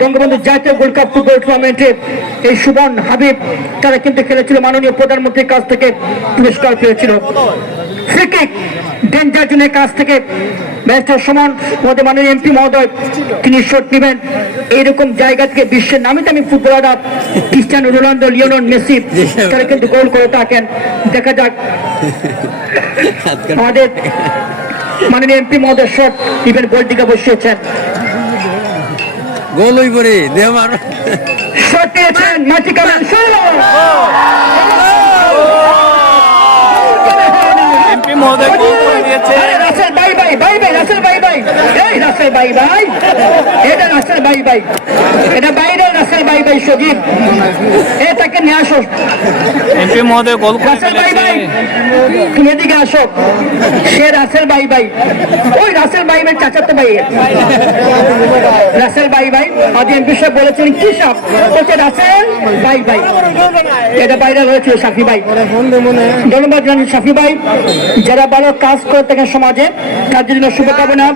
বঙ্গবন্ধু জাতীয় gold cup football টুর্নামেন্টে এই সুমন হাবিব তারা কিন্তু খেলেছিল, মাননীয় প্রধানমন্ত্রীর কাছ থেকে পুরস্কার পেয়েছিল। ফ্রি কিক ডেঞ্জার জোনের কাছ থেকে ব্যারিস্টার সুমন আমাদের মাননীয় এমপি মহোদয় তিনি শট নেবেন। এইরকম জায়গা থেকে বিশ্বের নামি দামি ফুটবলাররা ক্রিস্টিয়ানো রোনাল্ডো, লিওনেল মেসি তারা কিন্তু গোল করে থাকেন। দেখা যাক আমাদের মাননীয় এমপি মহোদয় শট ইভেন গোলটিকে বসিয়েছেন, গোল হই পরে দেওয়ার শট দিয়েছেন মাটি কামান এমপি মহোদয় গোল করে দিয়েছে। রাসেল ভাই ভাই ভাই ভাই রাসেল ভাই ভাই এই রাসেল ভাই ভাই এটা রাসেল ভাই ভাই এটা বাইরে রাসেল ভাই ভাই সজীব এটাকে নিয়ে আসো। এমপি মহোদয় গোল করে রাসেল ভাই ফেলেছে। ভাই তুমি এদিকে আসো। সে রাসেল ভাই ভাই ওই রাসেল ভাই ভাই চাচাতো ভাই রাসেল ভাই ভাই আদি এমপি সাহেব বলেছেন কি সাহেব বলছে রাসেল ভাই ভাই এটা বাইরে রয়েছে সাফি ভাই। ধন্যবাদ জানাই সাফি ভাই, যারা ভালো কাজ করে থাকেন সমাজে তার জন্য শুভকামনা।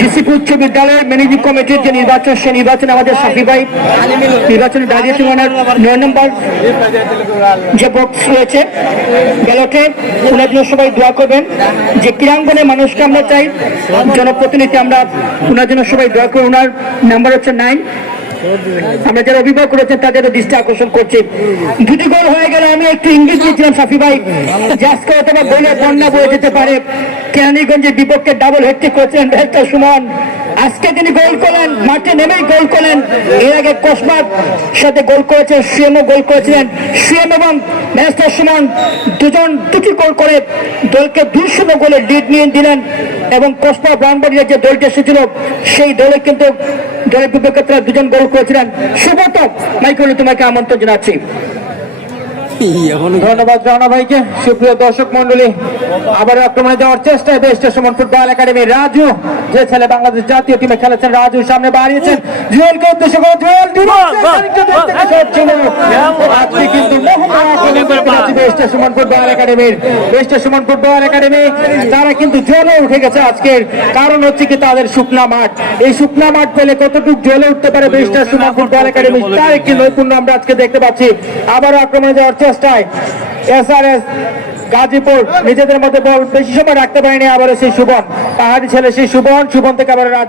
ডিসিপি উচ্চ বিদ্যালয়ের ম্যানেজিং কমিটির যে নির্বাচন সে নির্বাচনে আমাদের সাফি ভাই নির্বাচনে দাঁড়িয়েছেন। ওনার 9 নম্বর যে বক্স রয়েছে ব্যালটে ওনার জন্য সবাই দোয়া করবেন। যে ক্রীড়াঙ্গনে মানুষকে আমরা চাই জনপ্রতিনিধি, আমরা ওনার জন্য সবাই দোয়া করি। ওনার নাম্বার হচ্ছে 9। আমরা যারা অভিভাবক করেছেন তাদের দৃষ্টি আকর্ষণ করছি। দুটি গোল হয়ে গেলে আমি একটু ইঙ্গিত দিয়েছিলাম সাফি ভাই যে আজকে অথবা গোলের বন্যা বয়ে যেতে পারে। কেরানীগঞ্জের বিপক্ষে ডাবল হ্যাট্রিক করেছিলেন ব্যারিস্টার সুমন, আজকে তিনি গোল করলেন, মাঠে নেমেই গোল করলেন। এর আগে কসবার সাথে গোল করেছেন, সিএমও গোল করেছিলেন। সিএম এবং ব্যারিস্টার সুমন দুজন দুটি গোল করে দলকে 2-0 গোলে লিড নিয়ে দিলেন এবং কসবা ব্রাহ্মণবাড়িয়া যে দলটি এসেছিল সেই দলে কিন্তু দলের বিপক্ষে তারা দুজন গোল করেছিলেন। সুব্রত মাইকেল তোমাকে আমন্ত্রণ জানাচ্ছি। ধন্যবাদ রানা ভাইকে। সুপ্রিয় দর্শক মন্ডলী, আবার আক্রমণে যাওয়ার চেষ্টায় barrister Suman football academy Raju যে ছেলে বাংলাদেশ জাতীয় টিমে খেলেছেন রাজু সামনে বাড়িয়েছেন জুয়েলকে উদ্দেশ্য করে জুয়েল আজকে কিন্তু ব্যারিস্টার সুমন ফুটবল একাডেমির ব্যারিস্টার সুমন ফুটবল একাডেমি তারা কিন্তু জ্বলে উঠে গেছে আজকের কারণ হচ্ছে কি তাদের শুকনা মাঠ। এই শুকনা মাঠ পেলে কতটুকু জ্বলে উঠতে পারে ব্যারিস্টার সুমন ফুটবল একাডেমি তার একটি নৈপুণ্য আমরা আজকে দেখতে পাচ্ছি। আবার আক্রমণে যাওয়ার চেষ্টায় এসআরএস গাজীপুর নিজেদের মধ্যে বল বেশি সময় রাখতে পারেনি। আবার সেই সুবন পাহাড়ি ছেলে সেই সুবন থেকে আবার রাজু